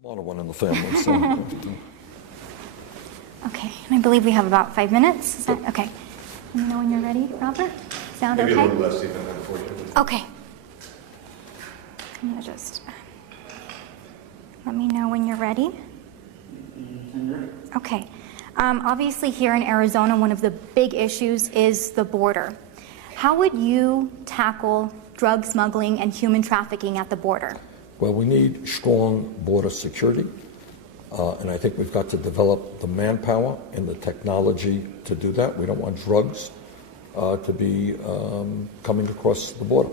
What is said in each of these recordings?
Smaller one in the family. So. Okay, and I believe we have about 5 minutes. Is that okay? Let me know when you're ready, Robert. Sound Maybe okay? a little less even, unfortunately. Okay. I'm gonna just let me know when you're ready. Okay. Obviously, here in Arizona, one of the big issues is the border. How would you tackle drug smuggling and human trafficking at the border? Well, we need strong border security, and I think we've got to develop the manpower and the technology to do that. We don't want drugs to be coming across the border.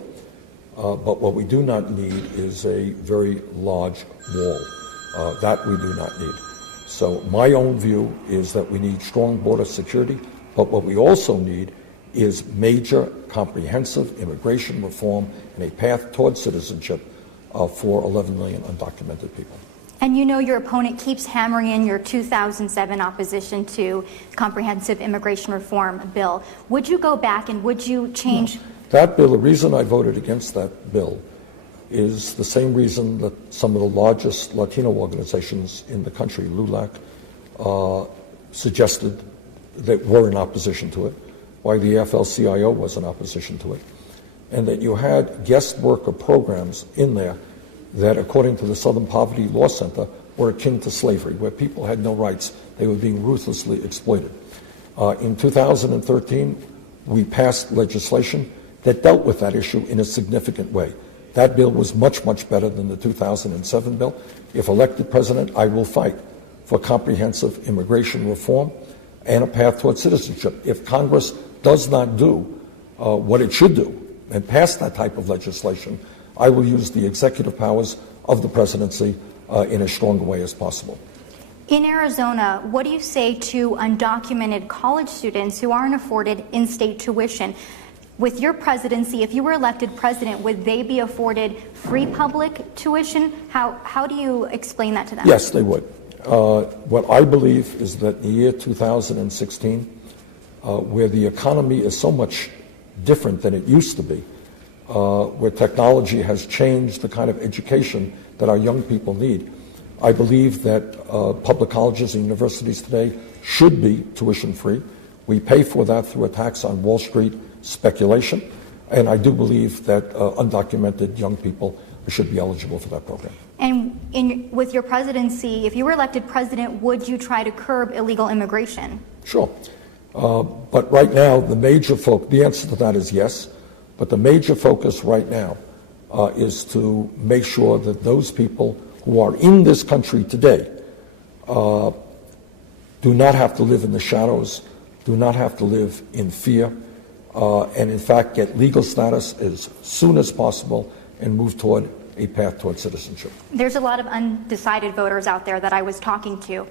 But what we do not need is a very large wall. That we do not need. So my own view is that we need strong border security, but what we also need is major comprehensive immigration reform and a path towards citizenship for 11 million undocumented people. And you know your opponent keeps hammering in your 2007 opposition to comprehensive immigration reform bill. Would you go back and would you change? No. That bill, the reason I voted against that bill is the same reason that some of the largest Latino organizations in the country, LULAC, suggested that were in opposition to it, why the AFL-CIO was in opposition to it, and that you had guest worker programs in there that, according to the Southern Poverty Law Center, were akin to slavery, where people had no rights. They were being ruthlessly exploited. In 2013, we passed legislation that dealt with that issue in a significant way. That bill was much, much better than the 2007 bill. If elected president, I will fight for comprehensive immigration reform and a path towards citizenship. If Congress does not do what it should do and pass that type of legislation, I will use the executive powers of the presidency in as strong a way as possible. In Arizona, what do you say to undocumented college students who aren't afforded in-state tuition? With your presidency, if you were elected president, would they be afforded free public tuition? How do you explain that to them? Yes, they would. What I believe is that in the year 2016, where the economy is so much different than it used to be, where technology has changed the kind of education that our young people need, I believe that public colleges and universities today should be tuition-free. We pay for that through a tax on Wall Street speculation, and I do believe that undocumented young people should be eligible for that program. And with your presidency, if you were elected president, would you try to curb illegal immigration? Sure. But right now, the answer to that is yes, but the major focus right now is to make sure that those people who are in this country today do not have to live in the shadows, do not have to live in fear, and in fact get legal status as soon as possible and move toward a path toward citizenship. There's a lot of undecided voters out there that I was talking to.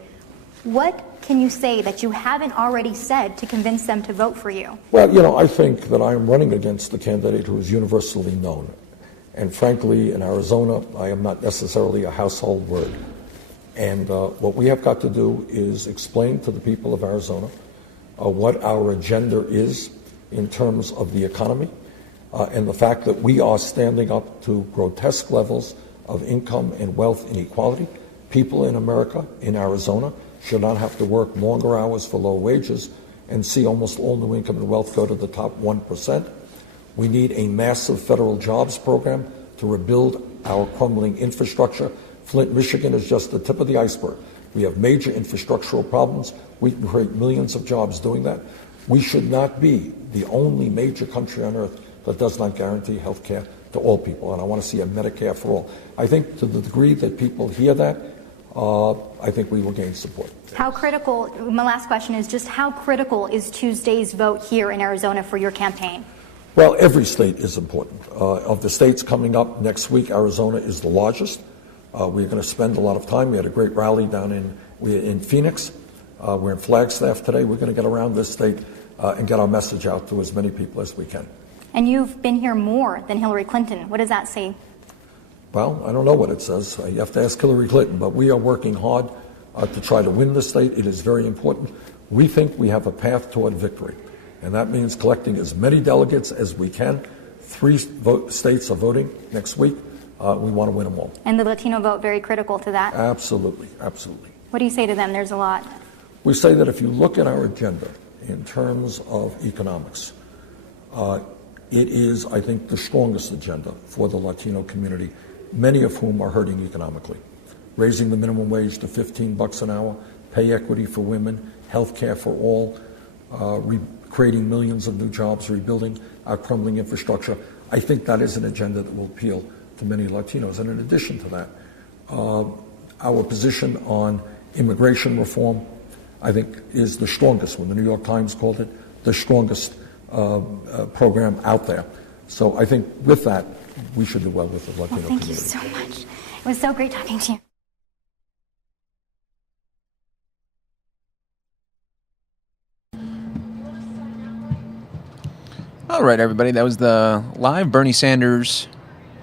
What can you say that you haven't already said to convince them to vote for you? Well, I think that I am running against a candidate who is universally known. And frankly, in Arizona, I am not necessarily a household word. And what we have got to do is explain to the people of Arizona what our agenda is in terms of the economy and the fact that we are standing up to grotesque levels of income and wealth inequality. People in America, in Arizona, should not have to work longer hours for low wages and see almost all new income and wealth go to the top 1%. We need a massive federal jobs program to rebuild our crumbling infrastructure. Flint, Michigan is just the tip of the iceberg. We have major infrastructural problems. We can create millions of jobs doing that. We should not be the only major country on earth that does not guarantee health care to all people, and I want to see a Medicare for all. I think to the degree that people hear that, I think we will gain support. How critical, my last question is just how critical is Tuesday's vote here in Arizona for your campaign? Well, every state is important. Of the states coming up next week, Arizona is the largest. We're going to spend a lot of time. We had a great rally down in Phoenix. We're in Flagstaff today. We're going to get around this state and get our message out to as many people as we can. And you've been here more than Hillary Clinton. What does that say? Well, I don't know what it says. You have to ask Hillary Clinton, but we are working hard to try to win the state. It is very important. We think we have a path toward victory, and that means collecting as many delegates as we can. 3 states are voting next week. We want to win them all. And the Latino vote, very critical to that. Absolutely, absolutely. What do you say to them? There's a lot. We say that if you look at our agenda in terms of economics, it is, I think, the strongest agenda for the Latino community, many of whom are hurting economically. Raising the minimum wage to $15 an hour, pay equity for women, health care for all, creating millions of new jobs, rebuilding our crumbling infrastructure. I think that is an agenda that will appeal to many Latinos. And in addition to that, our position on immigration reform, I think, is the strongest. When the New York Times called it the strongest program out there. So I think with that, we should do well with the Latino community. Thank you so much. It was so great talking to you. All right, everybody. That was the live Bernie Sanders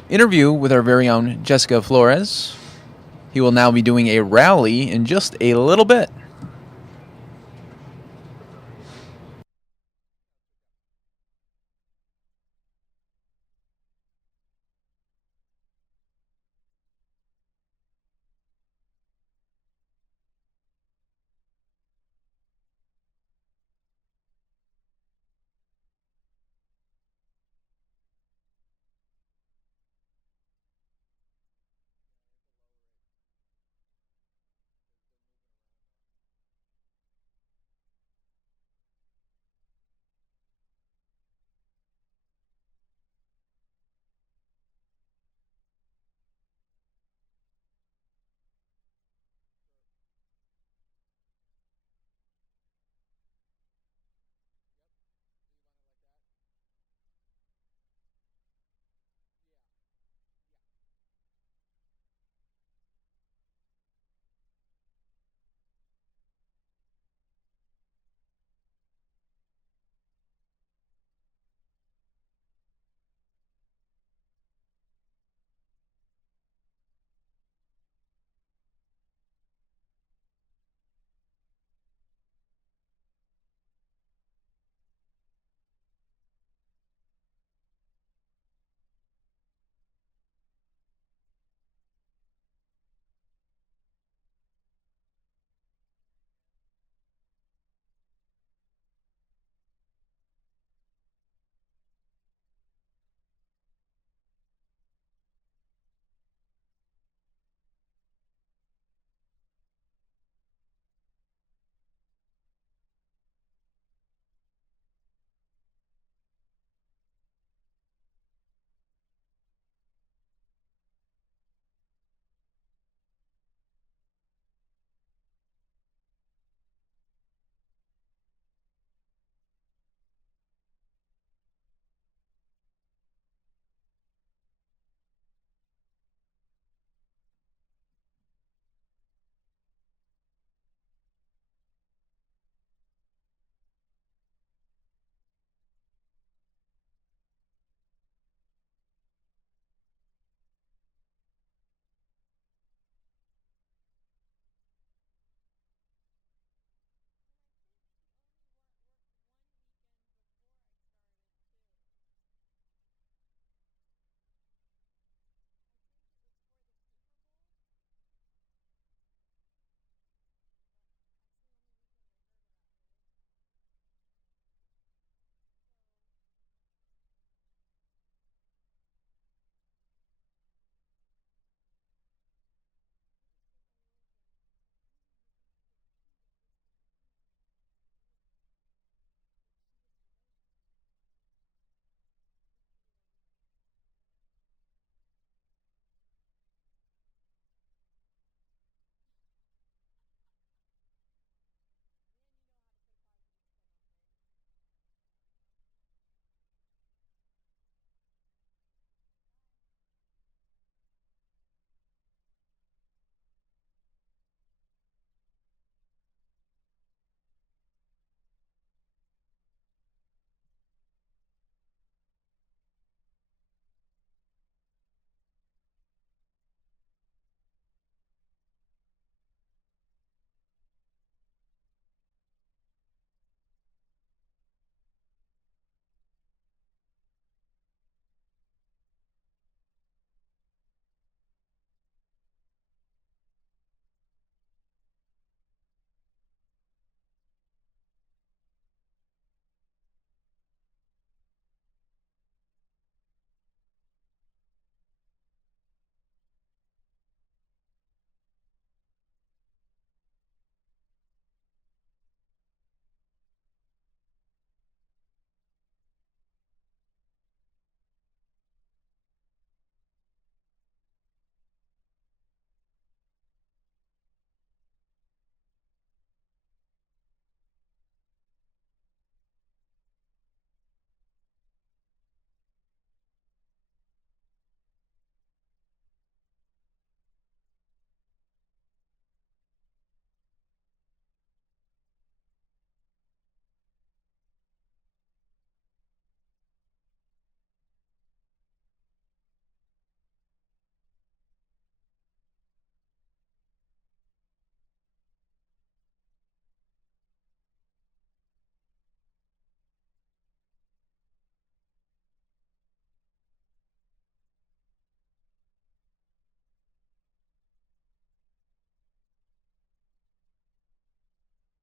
interview with our very own Jessica Flores. He will now be doing a rally in just a little bit.